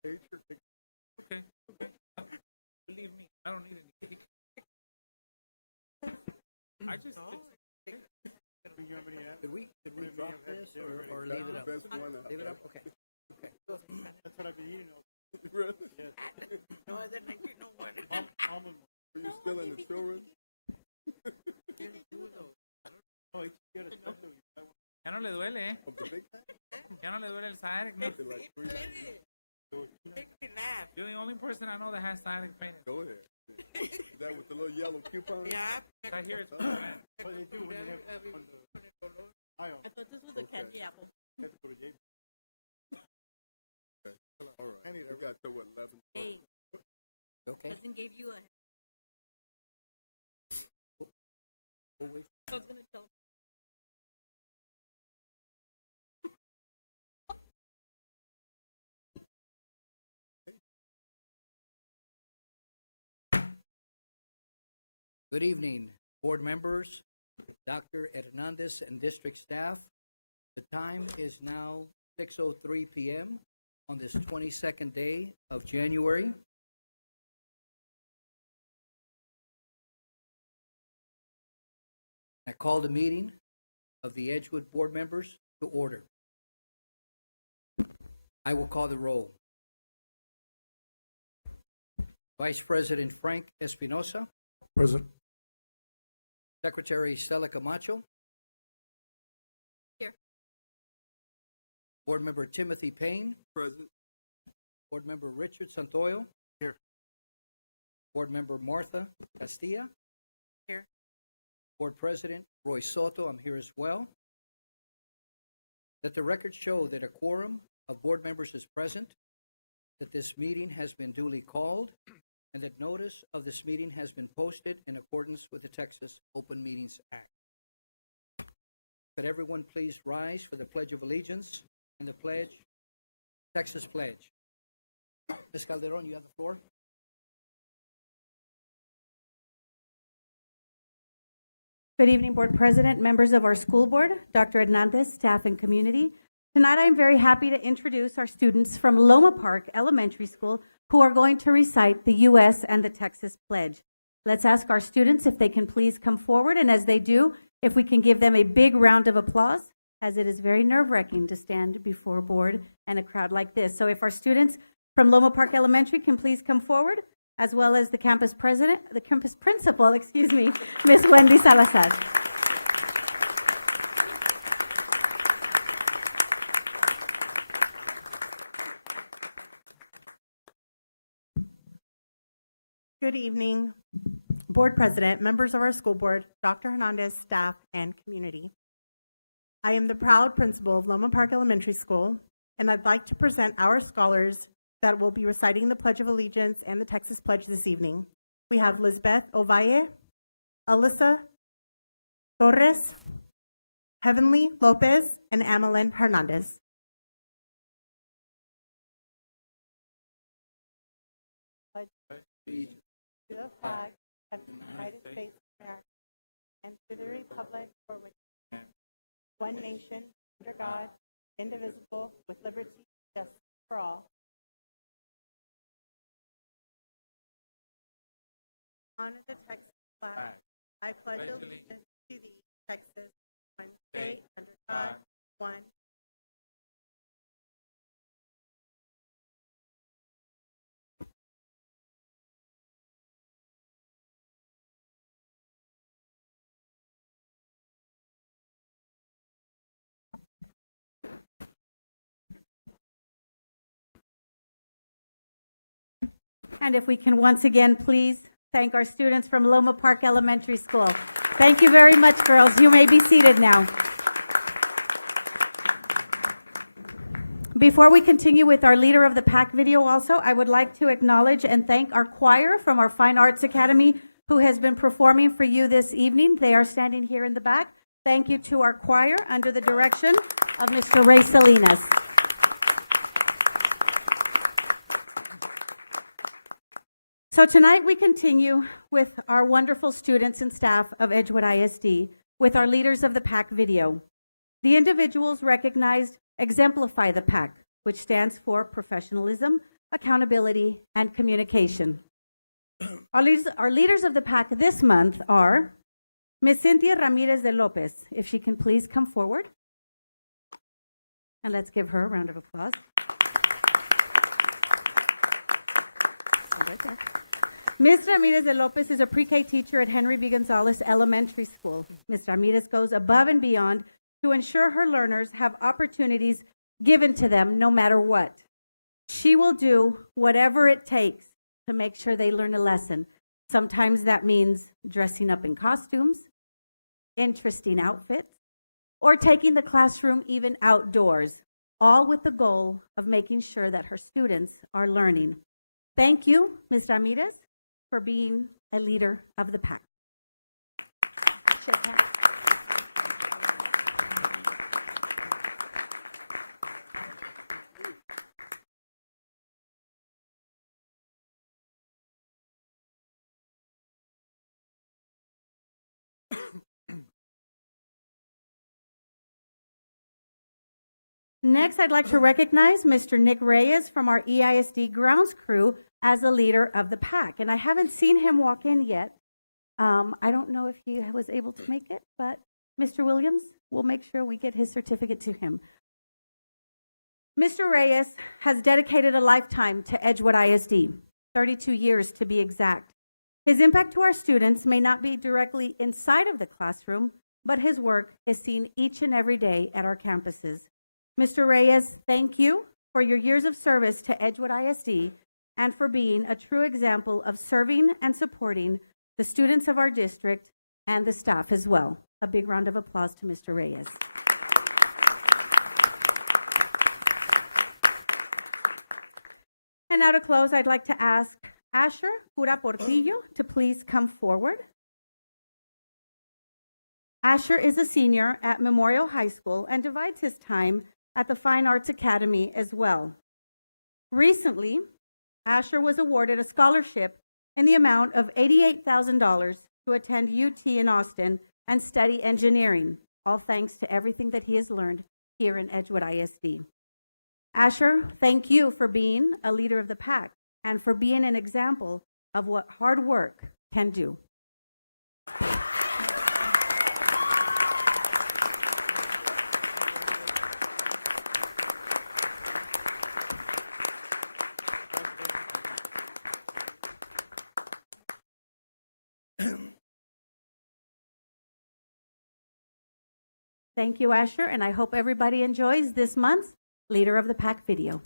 Okay, okay. Believe me, I don't need any cake. I just Did we drop this or leave it up? Leave it up? Okay. That's what I've been eating. No, I didn't make no one. Almond one. Are you still in the children? Oh, it's good as stuff. ya no le duele, ¿eh? Of the big guy? Ya no le duele el sciatic, no. Like three. You're the only person I know that has sciatic pain. Go ahead. Is that with the little yellow coupon? Yeah. Right here, it's What they do when they have I thought this was a candy apple. Okay. All right. We got to what, 11? Hey, Okay. cousin gave you a. I was gonna tell. Good evening, board members, Dr. Hernandez and district staff. The time is now 6:03 p.m. on this 22nd day of January. I call the meeting of the Edgewood board members to order. I will call the roll. Vice President Frank Espinosa, Present. Secretary Stella Camacho. Here. Board Member Timothy Payne, Present. Board Member Richard Santoyo. Here. Board Member Martha Castilla. Here. Board President Roy Soto, I'm here as well. Let the record show that a quorum of board members is present, that this meeting has been duly called, and that notice of this meeting has been posted in accordance with the Texas Open Meetings Act. Could everyone please rise for the Pledge of Allegiance and the pledge, Texas Pledge. Ms. Calderon, you have the floor. Good evening, Board President, members of our school board, Dr. Hernandez, staff, and community. Tonight, I'm very happy to introduce our students from Loma Park Elementary School who are going to recite the U.S. and the Texas Pledge. Let's ask our students if they can please come forward, and as they do, if we can give them a big round of applause, as it is very nerve-wracking to stand before a board and a crowd like this. So if our students from Loma Park Elementary can please come forward, as well as the campus principal, Ms. Wendy Salazar. Good evening, Board President, members of our school board, Dr. Hernandez, staff, and community. I am the proud principal of Loma Park Elementary School, and I'd like to present our scholars that will be reciting the Pledge of Allegiance and the Texas Pledge this evening. We have Lisbeth Ovalle, Alyssa Torres, Heavenly Lopez, and Amelin Hernandez. To the flag of the United States of America and to the republic for which it stands, one nation, under God, indivisible, with liberty and justice for all. Honor the Texas flag. I pledge allegiance to thee, Texas, one state under God, one. And if we can once again, please thank our students from Loma Park Elementary School. Thank you very much, girls. You may be seated now. Before we continue with our Leader of the Pack video also, I would like to acknowledge and thank our choir from our Fine Arts Academy who has been performing for you this evening. They are standing here in the back. Thank you to our choir under the direction of Mr. Reyes Salinas. So tonight we continue with our wonderful students and staff of Edgewood ISD with our Leaders of the Pack video. The individuals recognized exemplify the PAC, which stands for professionalism, accountability, and communication. Our Leaders of the Pack this month are Ms. Cynthia Ramirez de Lopez, if she can please come forward. And let's give her a round of applause. Ms. Ramirez de Lopez is a pre-K teacher at Henry B. Gonzalez Elementary School. Ms. Ramirez goes above and beyond to ensure her learners have opportunities given to them no matter what. She will do whatever it takes to make sure they learn a lesson. Sometimes that means dressing up in costumes, interesting outfits, or taking the classroom even outdoors, all with the goal of making sure that her students are learning. Thank you, Ms. Ramirez, for being a leader of the pack. Next, I'd like to recognize Mr. Nick Reyes from our EISD grounds crew as a leader of the pack. And I haven't seen him walk in yet. I don't know if he was able to make it, but Mr. Williams, we'll make sure we get his certificate to him. Mr. Reyes has dedicated a lifetime to Edgewood ISD, 32 years to be exact. His impact to our students may not be directly inside of the classroom, but his work is seen each and every day at our campuses. Mr. Reyes, thank you for your years of service to Edgewood ISD and for being a true example of serving and supporting the students of our district and the staff as well. A big round of applause to Mr. Reyes. And now to close, I'd like to ask Asher Cura Portillo to please come forward. Asher is a senior at Memorial High School and divides his time at the Fine Arts Academy as well. Recently, Asher was awarded a scholarship in the amount of $88,000 to attend UT in Austin and study engineering, all thanks to everything that he has learned here in Edgewood ISD. Asher, thank you for being a leader of the pack and for being an example of what hard work can do. Thank you, Asher, and I hope everybody enjoys this month's Leader of the Pack video.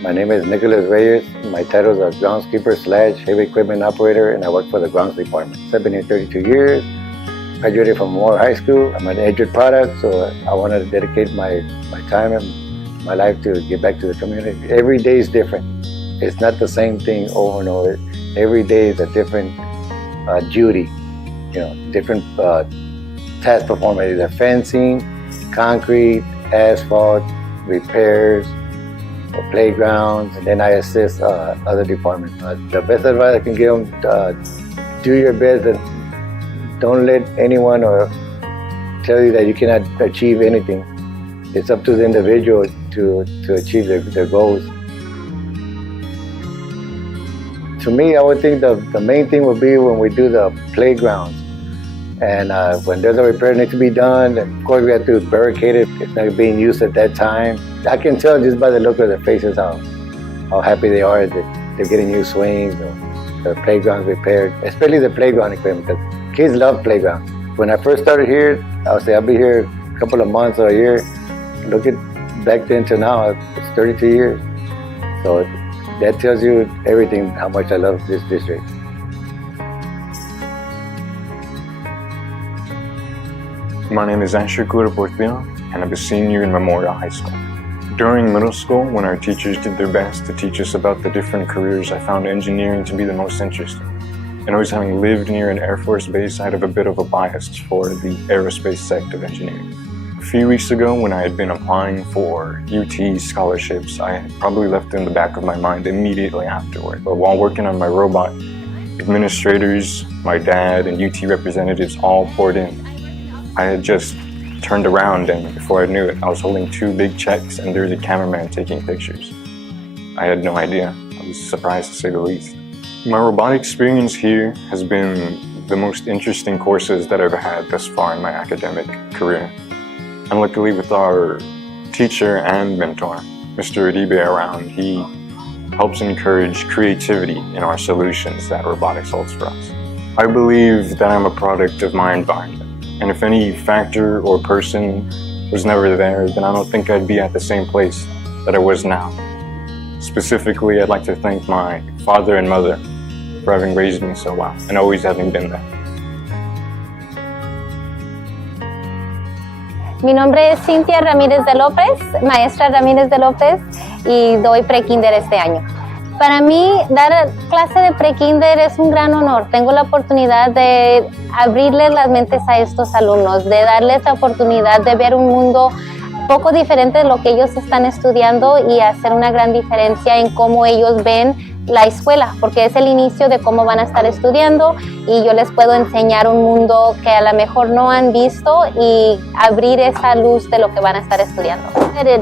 My name is Nicholas Reyes. My titles are groundskeeper / heavy equipment operator, and I work for the grounds department. I've been here 32 years. Graduated from Memorial High School. I'm an Edgewood product, so I wanted to dedicate my time and my life to give back to the community. Every day is different. It's not the same thing over and over. Every day is a different duty, different task performed, either fencing, concrete, asphalt, repairs, playgrounds, and then I assist other departments. The best advice I can give them, do your best and don't let anyone tell you that you cannot achieve anything. It's up to the individual to achieve their goals. To me, I would think the main thing would be when we do the playgrounds. And when there's a repair that needs to be done, and of course we have to barricade it. It's not being used at that time. I can tell just by the look of their faces how happy they are that they're getting new swings or the playgrounds repaired, especially the playground equipment, because kids love playgrounds. When I first started here, I'll be here a couple of months or a year. Look at back then to now, it's 32 years. So that tells you everything, how much I love this district. My name is Asher Cura Portillo, and I'm a senior in Memorial High School. During middle school, when our teachers did their best to teach us about the different careers, I found engineering to be the most interesting. And always having lived near an Air Force base, I have a bit of a bias for the aerospace sector of engineering. A few weeks ago, when I had been applying for UT scholarships, I had probably left in the back of my mind immediately afterward. But while working on my robot, administrators, my dad, and UT representatives all poured in. I had just turned around, and before I knew it, I was holding 2 big checks and there was a cameraman taking pictures. I had no idea. I was surprised to say the least. My robotic experience here has been the most interesting courses that I've had thus far in my academic career. And luckily with our teacher and mentor, Mr. Uribe around, he helps encourage creativity in our solutions that robotics holds for us. I believe that I'm a product of my environment. And if any factor or person was never there, then I don't think I'd be at the same place that I was now. Specifically, I'd like to thank my father and mother for having raised me so well and always having been there. Mi nombre es Cintia Ramírez de López, maestra Ramírez de López, y doy pre-kinder este año. Para mí, dar clase de pre-kinder es un gran honor. Tengo la oportunidad de abrirles las mentes a estos alumnos, de darles la oportunidad de ver un mundo poco diferente de lo que ellos están estudiando y hacer una gran diferencia en cómo ellos ven la escuela, porque es el inicio de cómo van a estar estudiando y yo les puedo enseñar un mundo que a lo mejor no han visto y abrir esa luz de lo que van a estar estudiando.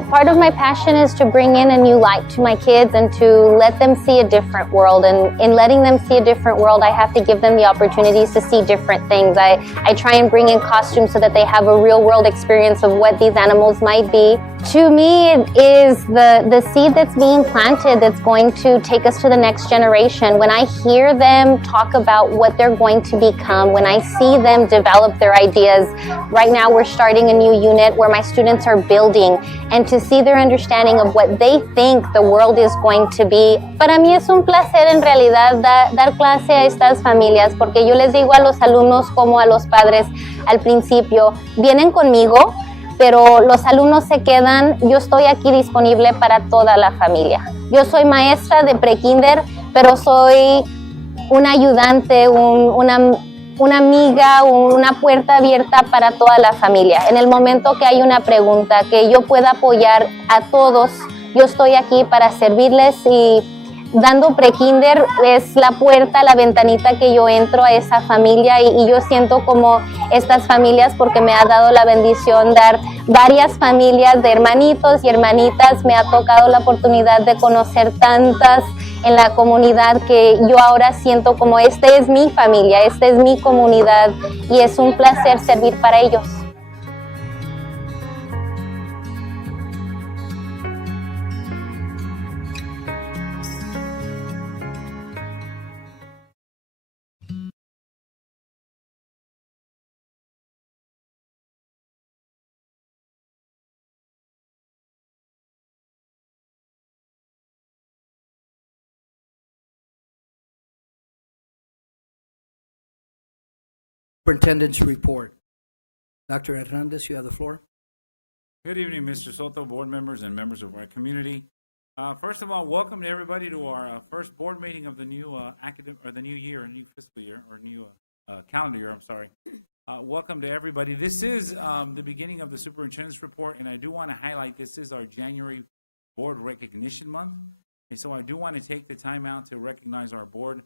Part of my passion is to bring in a new light to my kids and to let them see a different world. And in letting them see a different world, I have to give them the opportunities to see different things. I try and bring in costumes so that they have a real world experience of what these animals might be. To me, it is the seed that's being planted that's going to take us to the next generation. When I hear them talk about what they're going to become, when I see them develop their ideas, right now we're starting a new unit where my students are building, and to see their understanding of what they think the world is going to be. Para mí es un placer en realidad dar clase a estas familias, porque yo les digo a los alumnos como a los padres al principio, vienen conmigo, pero los alumnos se quedan, yo estoy aquí disponible para toda la familia. Yo soy maestra de prekinder, pero soy una ayudante, una amiga, una puerta abierta para toda la familia. En el momento que hay una pregunta, que yo pueda apoyar a todos, yo estoy aquí para servirles, y dando prekinder es la puerta, la ventanita que yo entro a esa familia, y yo siento como estas familias, porque me ha dado la bendición dar varias familias de hermanitos y hermanitas, me ha tocado la oportunidad de conocer tantas en la comunidad, que yo ahora siento como esta es mi familia, esta es mi comunidad, y es un placer servir para ellos. Superintendent's report. Dr. Hernandez, you have the floor. Good evening, Mr. Soto, board members, and members of our community. First of all, welcome to everybody to our first board meeting of the new the new year, new fiscal year, or new calendar year. I'm sorry. Welcome to everybody. This is the beginning of the superintendent's report, and I do want to highlight this is our January board recognition month, and so I do want to take the time out to recognize our board.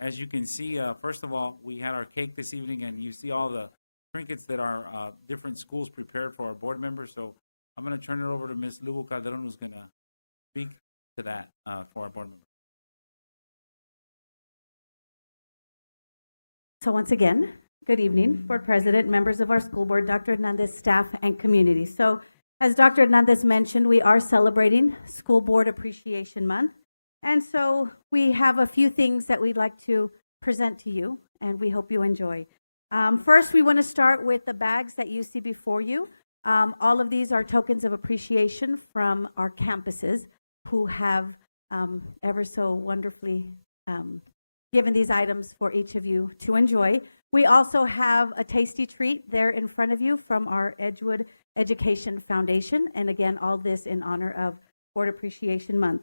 As you can see, first of all, we had our cake this evening, and you see all the trinkets that our different schools prepared for our board members. So I'm going to turn it over to Ms. Lugo Calderon, who's going to speak to that for our board members. So once again, good evening, Board President, members of our school board, Dr. Hernandez, staff, and community. So as Dr. Hernandez mentioned, we are celebrating School Board Appreciation Month. And so we have a few things that we'd like to present to you, and we hope you enjoy. First, we want to start with the bags that you see before you. All of these are tokens of appreciation from our campuses who have ever so wonderfully given these items for each of you to enjoy. We also have a tasty treat there in front of you from our Edgewood Education Foundation, and again, all this in honor of Board Appreciation Month.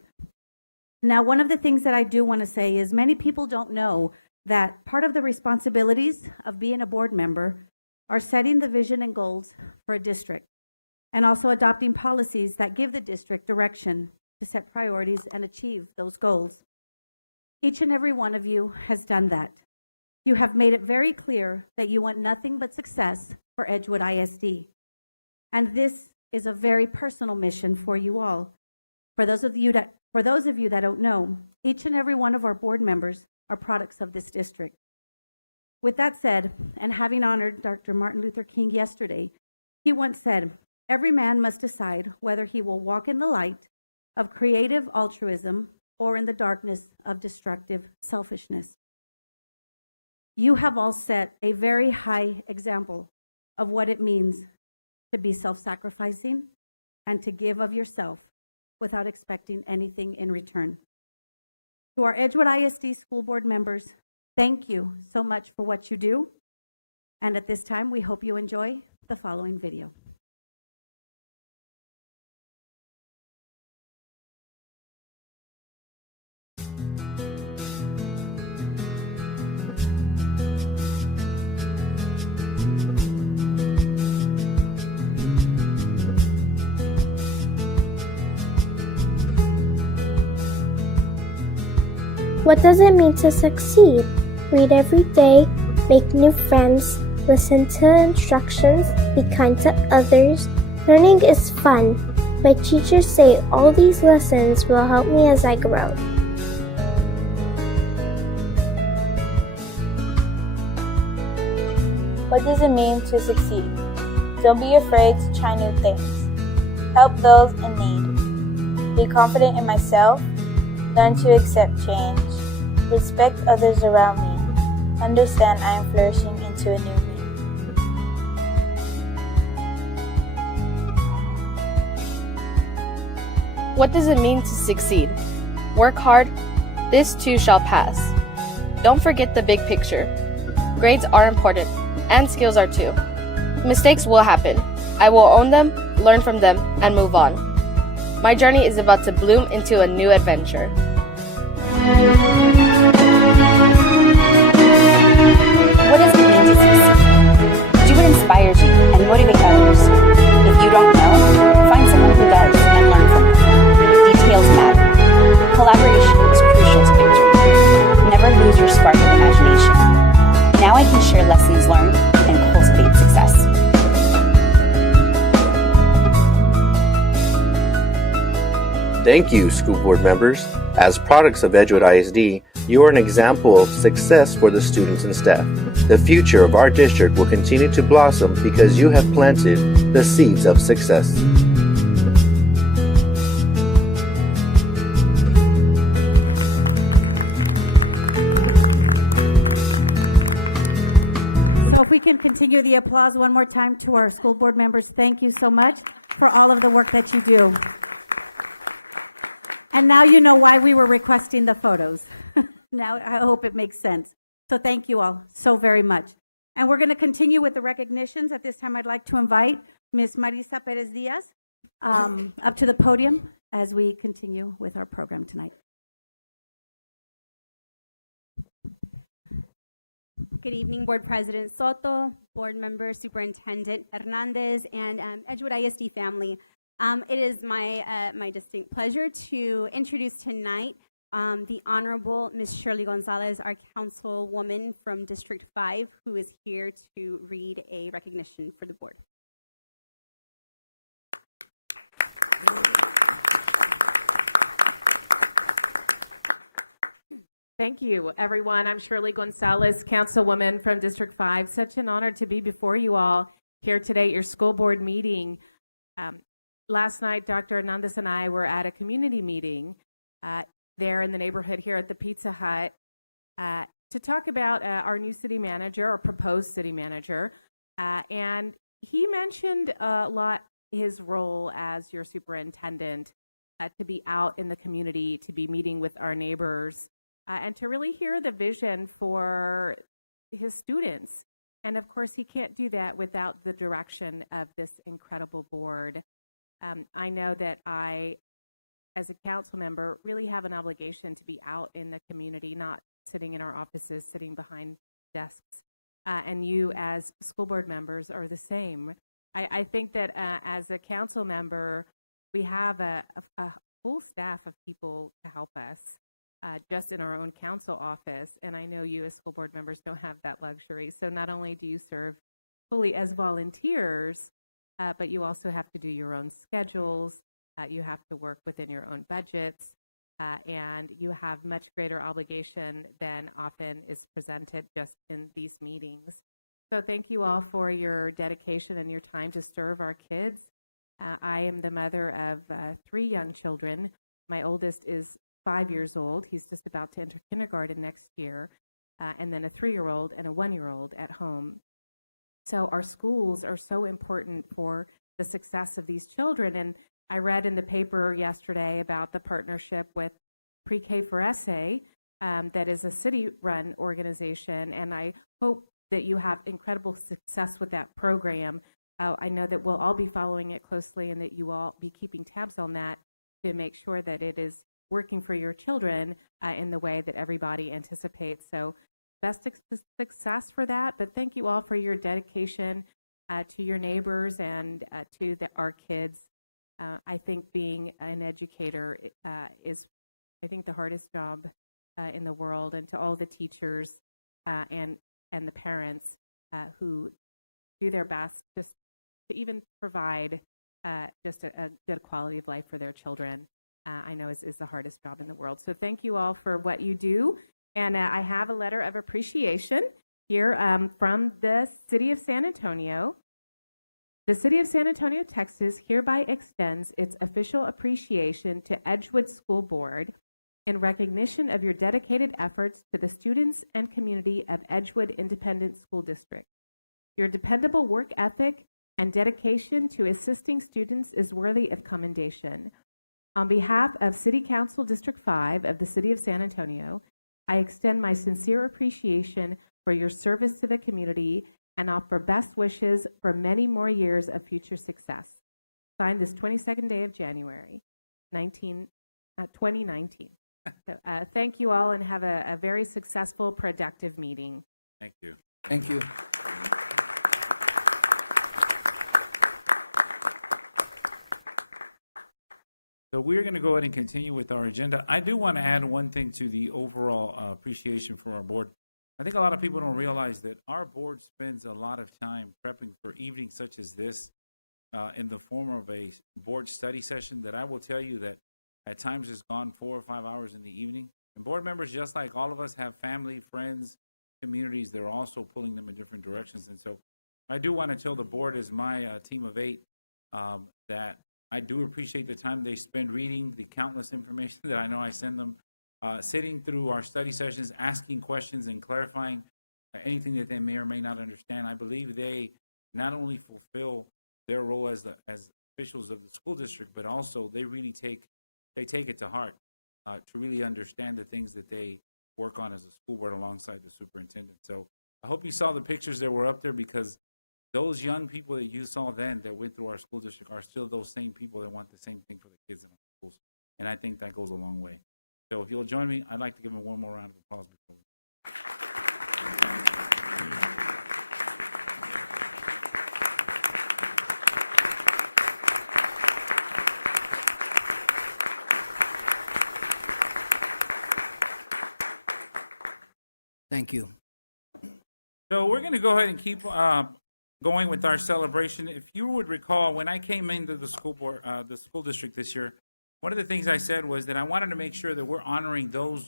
Now, one of the things that I do want to say is many people don't know that part of the responsibilities of being a board member are setting the vision and goals for a district, and also adopting policies that give the district direction to set priorities and achieve those goals. Each and every one of you has done that. You have made it very clear that you want nothing but success for Edgewood ISD. And this is a very personal mission for you all. For those of you that don't know, each and every one of our board members are products of this district. With that said, and having honored Dr. Martin Luther King yesterday, he once said, "Every man must decide whether he will walk in the light of creative altruism or in the darkness of destructive selfishness." You have all set a very high example of what it means to be self-sacrificing and to give of yourself without expecting anything in return. To our Edgewood ISD school board members, thank you so much for what you do. And at this time, we hope you enjoy the following video. What does it mean to succeed? read every day, make new friends, listen to instructions, be kind to others. Learning is fun. My teachers say all these lessons will help me as I grow. What does it mean to succeed? Don't be afraid to try new things. Help those in need. Be confident in myself. Learn to accept change. Respect others around me. Understand I am flourishing into a new me. What does it mean to succeed? Work hard. This too shall pass. Don't forget the big picture. Grades are important, and skills are too. Mistakes will happen. I will own them, learn from them, and move on. My journey is about to bloom into a new adventure. What does it mean to succeed? Do what inspires you and motivate others. If you don't know, find someone who does and learn from them. Details matter. Collaboration is crucial to victory. Never lose your spark of imagination. Now I can share lessons learned and cultivate success. Thank you, school board members. As products of Edgewood ISD, you are an example of success for the students and staff. The future of our district will continue to blossom because you have planted the seeds of success. So if we can continue the applause one more time to our school board members, thank you so much for all of the work that you do. And now you know why we were requesting the photos. Now I hope it makes sense. So thank you all so very much. And we're going to continue with the recognitions. At this time, I'd like to invite Ms. Marisa Perez-Diaz up to the podium as we continue with our program tonight. Good evening, Board President Soto, Board Member Superintendent Hernandez, and Edgewood ISD family. It is my distinct pleasure to introduce tonight the Honorable Ms. Shirley Gonzalez, our councilwoman from District 5, who is here to read a recognition for the board. Thank you, everyone. I'm Shirley Gonzalez, councilwoman from District 5. Such an honor to be before you all here today at your school board meeting. Last night, Dr. Hernandez and I were at a community meeting there in the neighborhood here at the Pizza Hut to talk about our new city manager, or proposed city manager. And he mentioned a lot his role as your superintendent, to be out in the community, to be meeting with our neighbors, and to really hear the vision for his students. And of course, he can't do that without the direction of this incredible board. I know that I, as a council member, really have an obligation to be out in the community, not sitting in our offices, sitting behind desks. And you, as school board members, are the same. I think that as a council member, we have a full staff of people to help us just in our own council office. And I know you, as school board members, don't have that luxury. So not only do you serve fully as volunteers, but you also have to do your own schedules, you have to work within your own budgets, and you have much greater obligation than often is presented just in these meetings. So thank you all for your dedication and your time to serve our kids. I am the mother of 3 young children. My oldest is 5 years old. He's just about to enter kindergarten next year, and then a 3-year-old and a 1-year-old at home. So our schools are so important for the success of these children. And I read in the paper yesterday about the partnership with Pre-K for SA, that is a city-run organization, and I hope that you have incredible success with that program. I know that we'll all be following it closely and that you will be keeping tabs on that to make sure that it is working for your children in the way that everybody anticipates. So best success for that, but thank you all for your dedication to your neighbors and to our kids. I think being an educator is, I think, the hardest job in the world, and to all the teachers and the parents who do their best just to even provide just a good quality of life for their children. I know is the hardest job in the world. So thank you all for what you do. And I have a letter of appreciation here from the City of San Antonio. The City of San Antonio, Texas hereby extends its official appreciation to Edgewood School Board in recognition of your dedicated efforts to the students and community of Edgewood Independent School District. Your dependable work ethic and dedication to assisting students is worthy of commendation. On behalf of City Council District 5 of the City of San Antonio, I extend my sincere appreciation for your service to the community and offer best wishes for many more years of future success. Signed this 22nd day of January, 2019. Thank you all and have a very successful, productive meeting. Thank you. Thank you. So we're going to go ahead and continue with our agenda. I do want to add one thing to the overall appreciation for our board. I think a lot of people don't realize that our board spends a lot of time prepping for evenings such as this in the form of a board study session that I will tell you that at times has gone 4 or 5 hours in the evening. And board members, just like all of us, have family, friends, communities. They're also pulling them in different directions. And so I do want to tell the board as my team of 8 that I do appreciate the time they spend reading the countless information that I know I send them, sitting through our study sessions, asking questions and clarifying anything that they may or may not understand. I believe they not only fulfill their role as officials of the school district, but also they really take it to heart to really understand the things that they work on as a school board alongside the superintendent. So I hope you saw the pictures that were up there, because those young people that you saw then that went through our school district are still those same people that want the same thing for the kids in our schools. And I think that goes a long way. So if you'll join me, I'd like to give them one more round of applause before we. Thank you. So we're going to go ahead and keep going with our celebration. If you would recall, when I came into the school board, the school district this year, one of the things I said was that I wanted to make sure that we're honoring those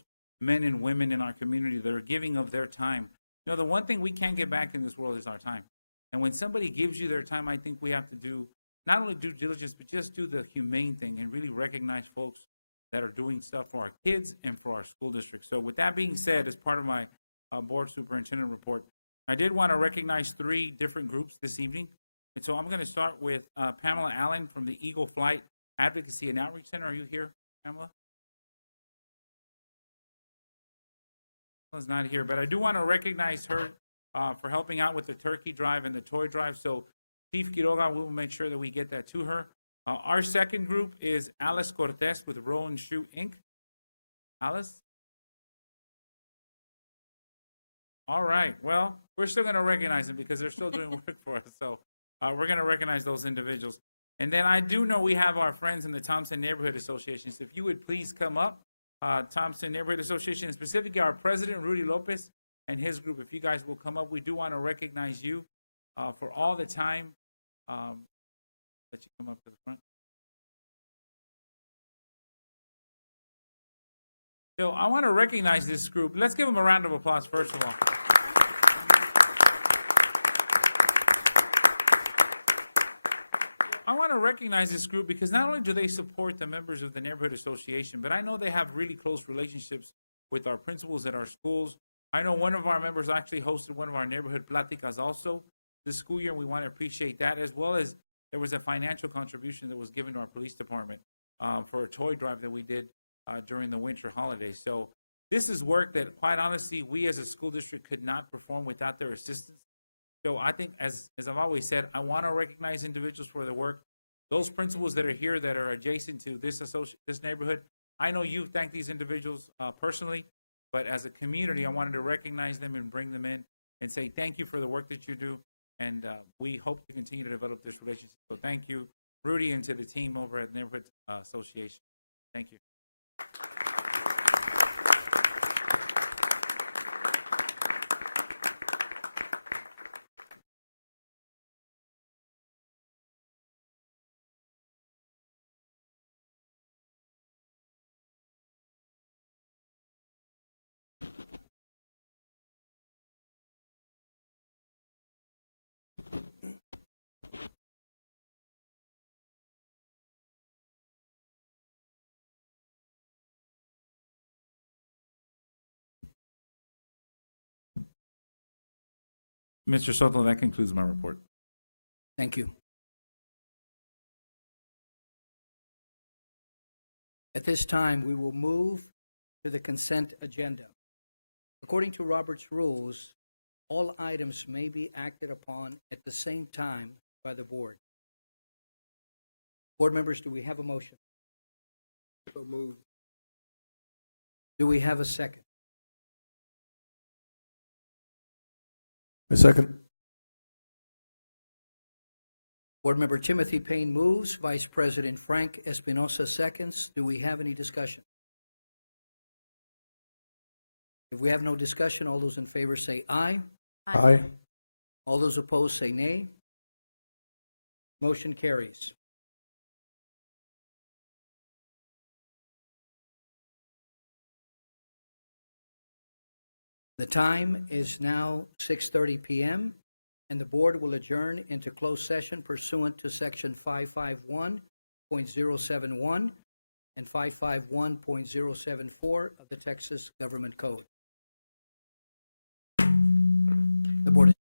men and women in our community that are giving of their time. You know, the one thing we can't get back in this world is our time. And when somebody gives you their time, I think we have to do not only due diligence, but just do the humane thing and really recognize folks that are doing stuff for our kids and for our school district. So with that being said, as part of my board superintendent report, I did want to recognize 3 different groups this evening. And so I'm going to start with Pamela Allen from the Eagle Flight Advocacy and Outreach Center. Are you here, Pamela? Pamela's not here, but I do want to recognize her for helping out with the turkey drive and the toy drive. So Chief Quiroga, we will make sure that we get that to her. Our second group is Alice Cortez with Roll and Shoe Inc. Alice? All right. Well, we're still going to recognize them because they're still doing work for us. So we're going to recognize those individuals. And then I do know we have our friends in the Thompson Neighborhood Association. So if you would please come up, Thompson Neighborhood Association, and specifically our president, Rudy Lopez, and his group. If you guys will come up, we do want to recognize you for all the time that you come up to the front. So I want to recognize this group. Let's give them a round of applause, first of all. I want to recognize this group because not only do they support the members of the Neighborhood Association, but I know they have really close relationships with our principals at our schools. I know one of our members actually hosted one of our neighborhood platicas also this school year. We want to appreciate that, as well as there was a financial contribution that was given to our police department for a toy drive that we did during the winter holidays. So this is work that, quite honestly, we as a school district could not perform without their assistance. So I think, as I've always said, I want to recognize individuals for their work. Those principals that are here that are adjacent to this neighborhood, I know you thank these individuals personally, but as a community, I wanted to recognize them and bring them in and say thank you for the work that you do, and we hope to continue to develop this relationship. So thank you, Rudy, and to the team over at Neighborhood Association. Thank you. Mr. Soto, that concludes my report. Thank you. At this time, we will move to the consent agenda. According to Robert's rules, all items may be acted upon at the same time by the board. Board members, do we have a motion? So moved. Do we have a second? A second. Board Member Timothy Payne moves. Vice President Frank Espinosa seconds. Do we have any discussion? If we have no discussion, all those in favor say aye. Aye. All those opposed say nay. Motion carries. The time is now 6:30 p.m., and the board will adjourn into closed session pursuant to Section 551.071 and 551.074 of the Texas Government Code. The board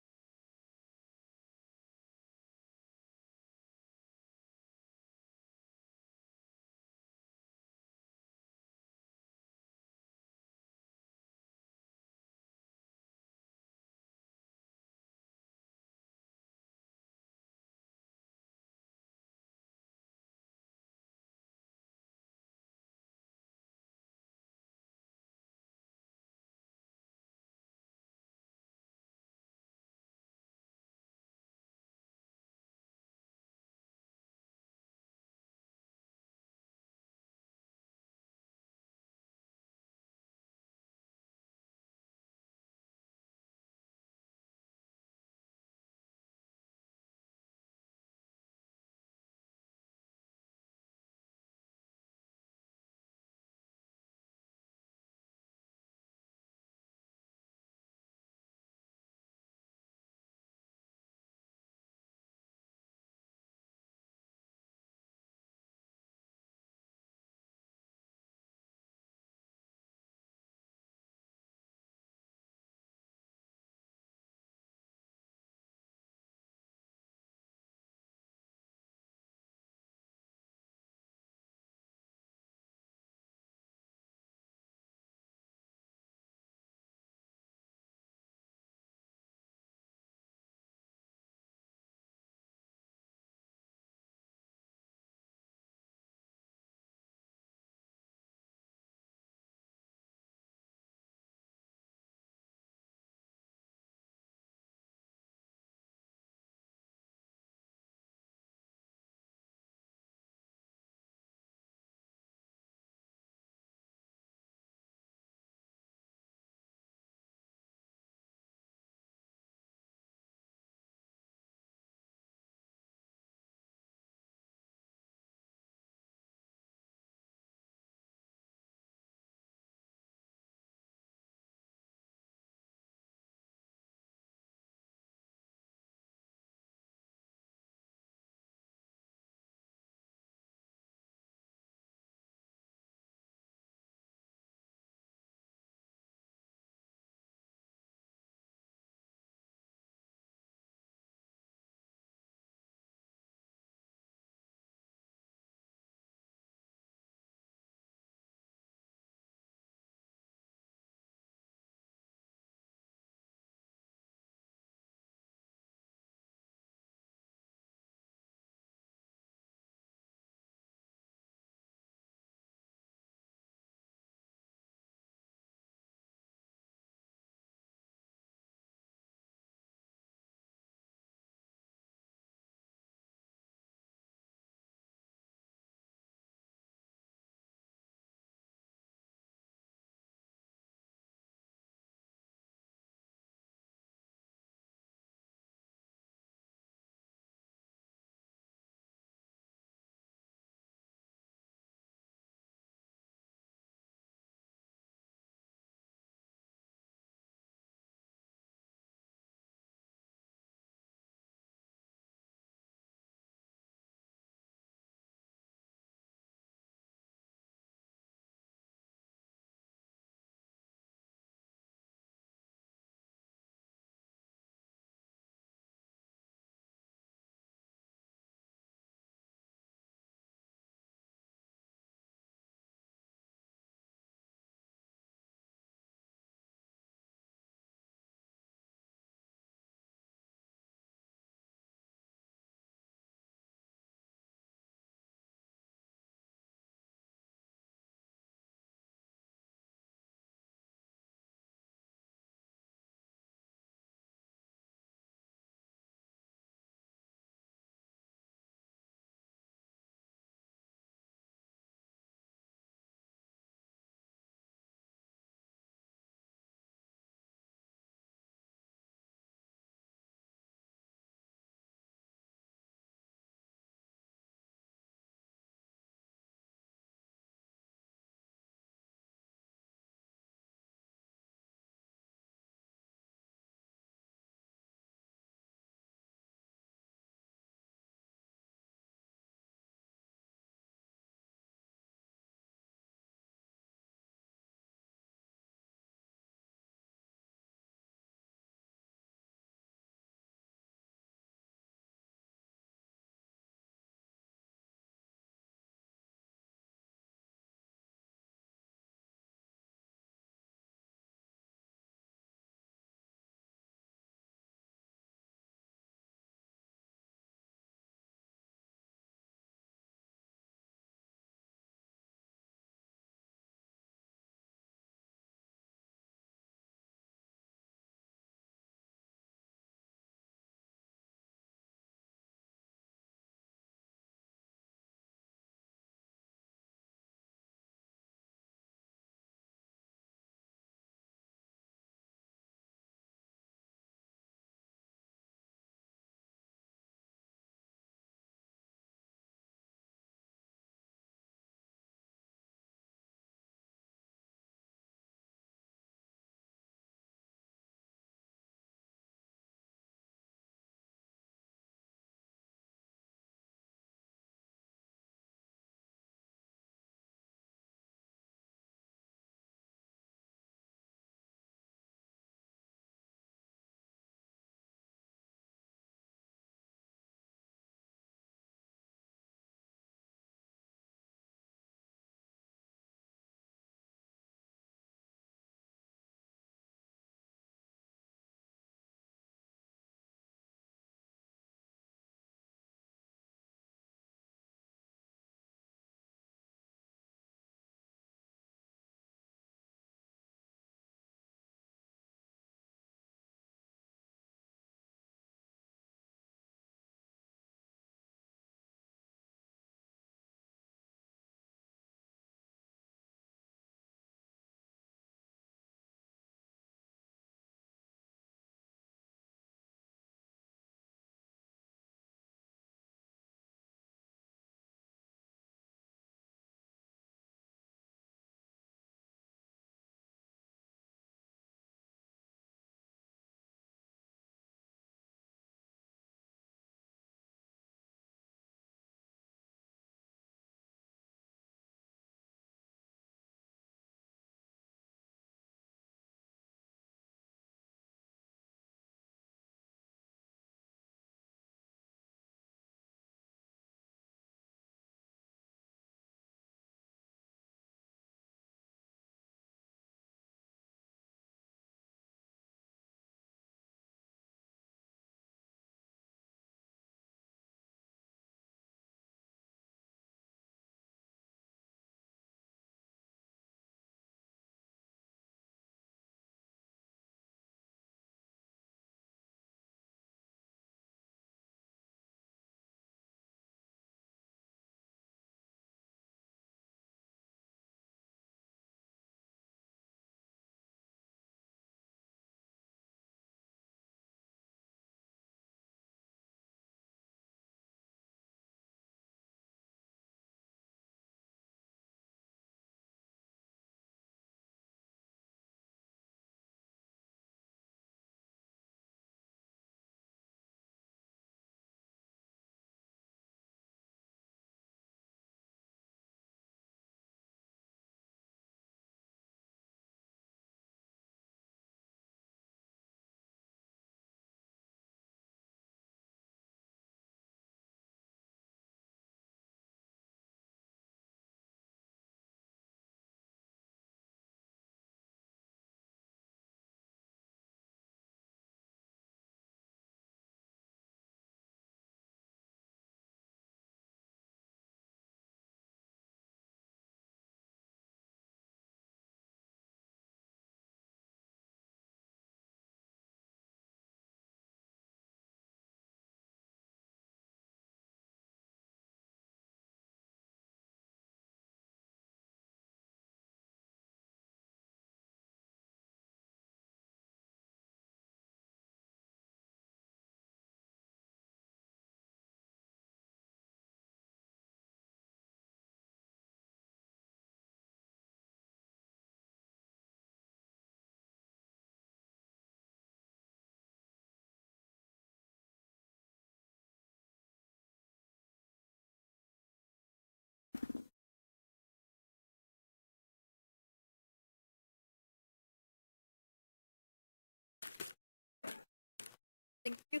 Thank you.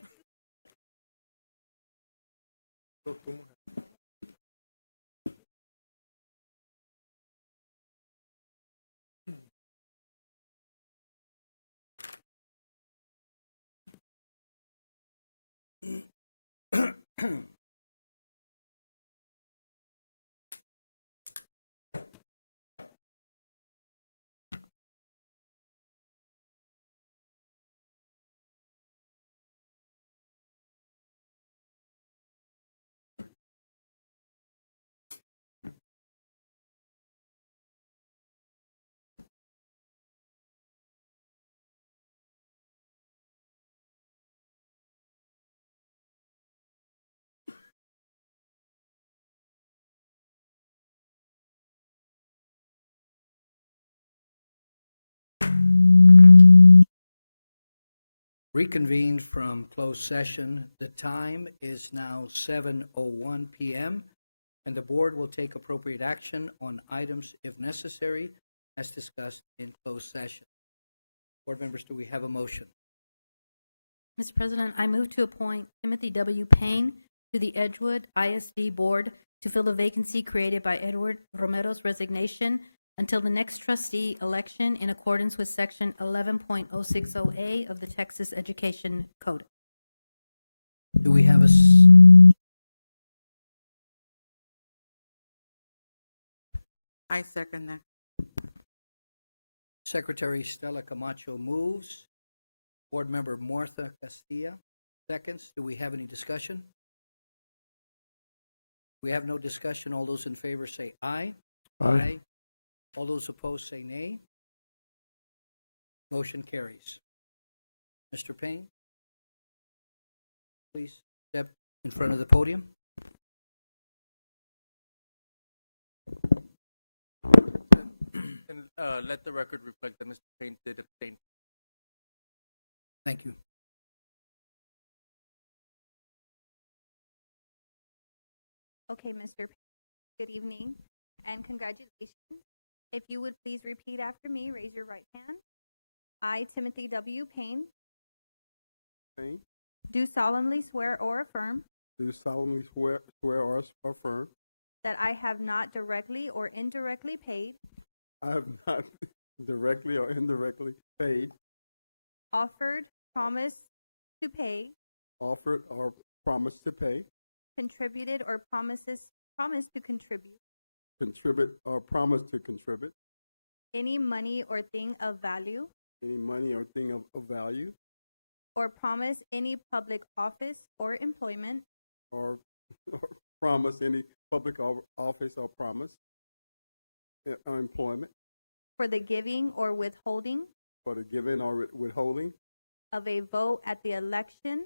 Reconvened from closed session. The time is now 7:01 p.m., and the board will take appropriate action on items if necessary, as discussed in closed session. Board members, do we have a motion? Mr. President, I move to appoint Timothy W. Payne to the Edgewood ISD Board to fill the vacancy created by Edward Romero's resignation until the next trustee election in accordance with Section 11.060A of the Texas Education Code. Do we have a I second that. Secretary Stella Camacho moves. Board member Martha Castilla seconds. Do we have any discussion? We have no discussion. All those in favor say aye. Aye. All those opposed say nay. Motion carries. Mr. Payne, please step in front of the podium. And let the record reflect that Mr. Payne did abstain. Thank you. Okay, Mr. Payne, good evening and congratulations. If you would please repeat after me, raise your right hand. I, Timothy W. Payne, Payne, do solemnly swear or affirm do solemnly swear or affirm that I have not directly or indirectly paid, I have not directly or indirectly paid, offered, promised to pay, offered, or promised to pay, contributed, or promised to contribute contribute, or promised to contribute any money or thing of value, any money or thing of value, or promise any public office or employment or promise any public office or promise employment for the giving or withholding for the giving or withholding of a vote at the election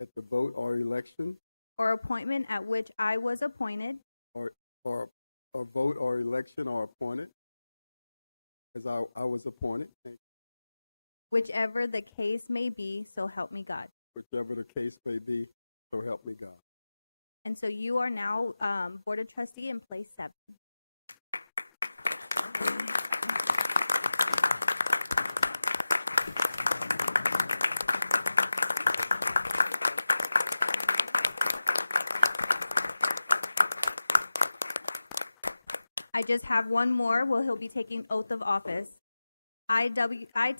at the vote or election or appointment at which I was appointed, or a vote or election or appointed as I was appointed, whichever the case may be, so help me God. whichever the case may be, so help me God. And so you are now Board of Trustee in place 7. I just have one more where he'll be taking oath of office. I,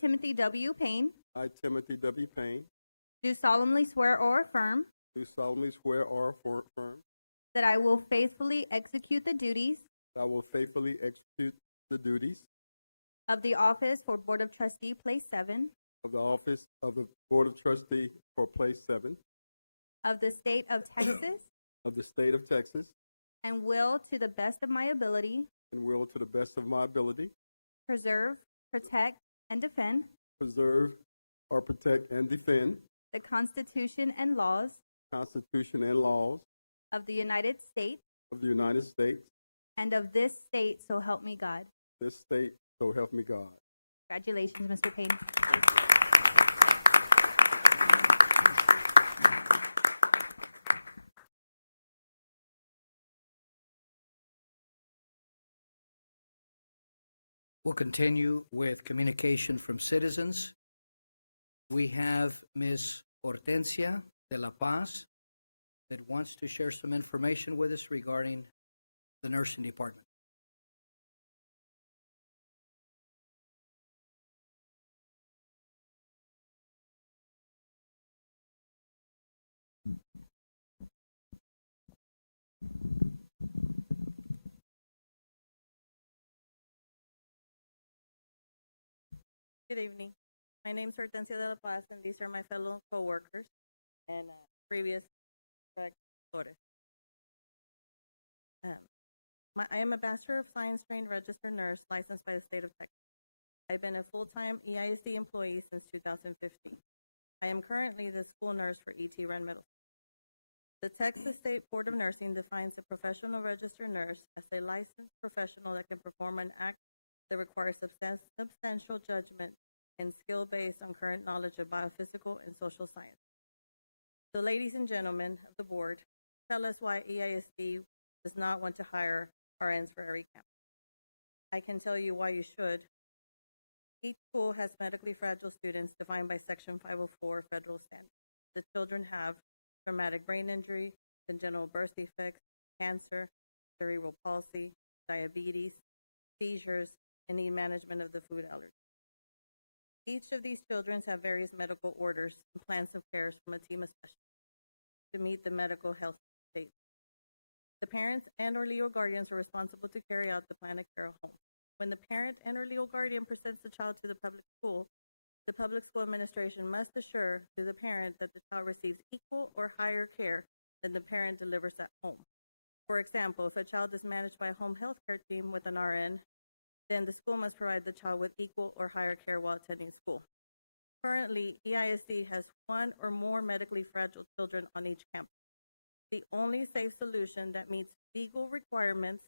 Timothy W. Payne, I, Timothy W. Payne, do solemnly swear or affirm do solemnly swear or affirm that I will faithfully execute the duties that I will faithfully execute the duties of the office for Board of Trustee, Place 7, of the office of the Board of Trustee for Place 7 of the State of Texas, of the State of Texas, and will, to the best of my ability, and will, to the best of my ability, preserve, protect, and defend preserve or protect and defend the Constitution and laws the Constitution and laws of the United States of the United States, and of this state, so help me God. this state, so help me God. Congratulations, Mr. Payne. We'll continue with communication from citizens. We have Ms. Hortensia de la Paz that wants to share some information with us regarding the nursing department. Good evening. My name is Hortensia de la Paz, and these are my fellow co-workers and previous directores. I am a Bachelor of Science trained registered nurse licensed by the state of Texas. I've been a full-time EISD employee since 2015. I am currently the school nurse for E.T. Wren Middle School. The Texas State Board of Nursing defines a professional registered nurse as a licensed professional that can perform an act that requires substantial judgment and skill based on current knowledge of biophysical and social science. So, ladies and gentlemen of the board, tell us why EISD does not want to hire RNs for every campus. I can tell you why you should. Each school has medically fragile students defined by Section 504 federal standards. The children have traumatic brain injury, congenital birth defects, cancer, cerebral palsy, diabetes, seizures, and need management of the food allergy. Each of these children have various medical orders and plans of care from a team of specialists to meet the medical health state. The parents and or legal guardians are responsible to carry out the plan of care at home. When the parent and or legal guardian presents the child to the public school administration must assure to the parent that the child receives equal or higher care than the parent delivers at home. For example, if a child is managed by a home health care team with an RN, then the school must provide the child with equal or higher care while attending school. Currently, EISD has one or more medically fragile children on each campus. The only safe solution that meets legal requirements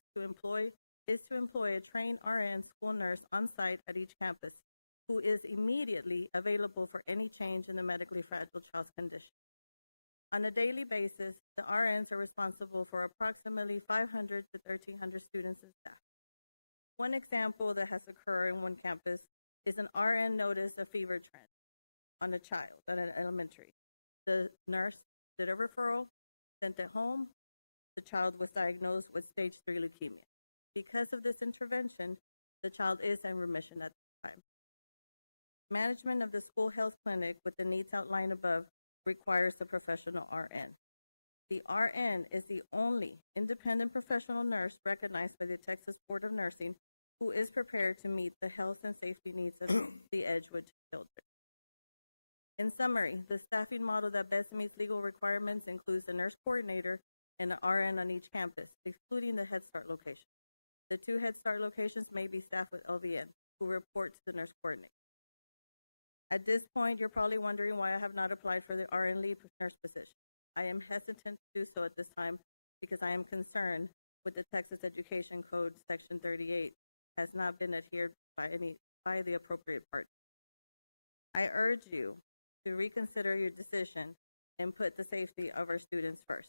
is to employ a trained RN school nurse on site at each campus who is immediately available for any change in the medically fragile child's condition. On a daily basis, the RNs are responsible for approximately 500 to 1,300 students and staff. One example that has occurred in one campus is an RN noticed a fever trend on a child at an elementary. The nurse did a referral, sent it home. The child was diagnosed with stage 3 leukemia. Because of this intervention, the child is in remission at the time. Management of the school health clinic with the needs outlined above requires a professional RN. The RN is the only independent professional nurse recognized by the Texas Board of Nursing who is prepared to meet the health and safety needs of the Edgewood children. In summary, the staffing model that best meets legal requirements includes a nurse coordinator and an RN on each campus, excluding the Head Start location. The 2 Head Start locations may be staffed with LVN, who report to the nurse coordinator. At this point, you're probably wondering why I have not applied for the RN lead nurse position. I am hesitant to do so at this time because I am concerned with the Texas Education Code, Section 38, has not been adhered by the appropriate party. I urge you to reconsider your decision and put the safety of our students first.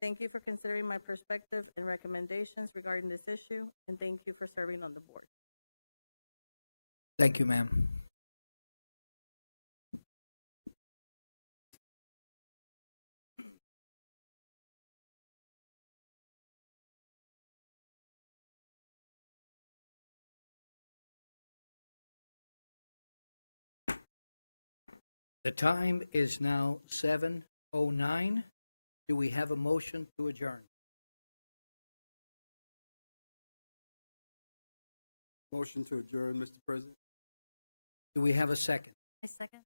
Thank you for considering my perspective and recommendations regarding this issue, and thank you for serving on the board. Thank you, ma'am. The time is now 7:09. Do we have a motion to adjourn? Motion to adjourn, Mr. President. Do we have a second? I second.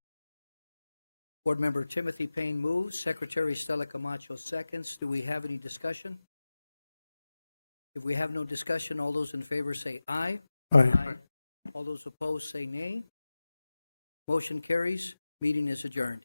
Board Member Timothy Payne moves. Secretary Stella Camacho seconds. Do we have any discussion? If we have no discussion, all those in favor say aye. Aye. All those opposed say nay. Motion carries. Meeting is adjourned.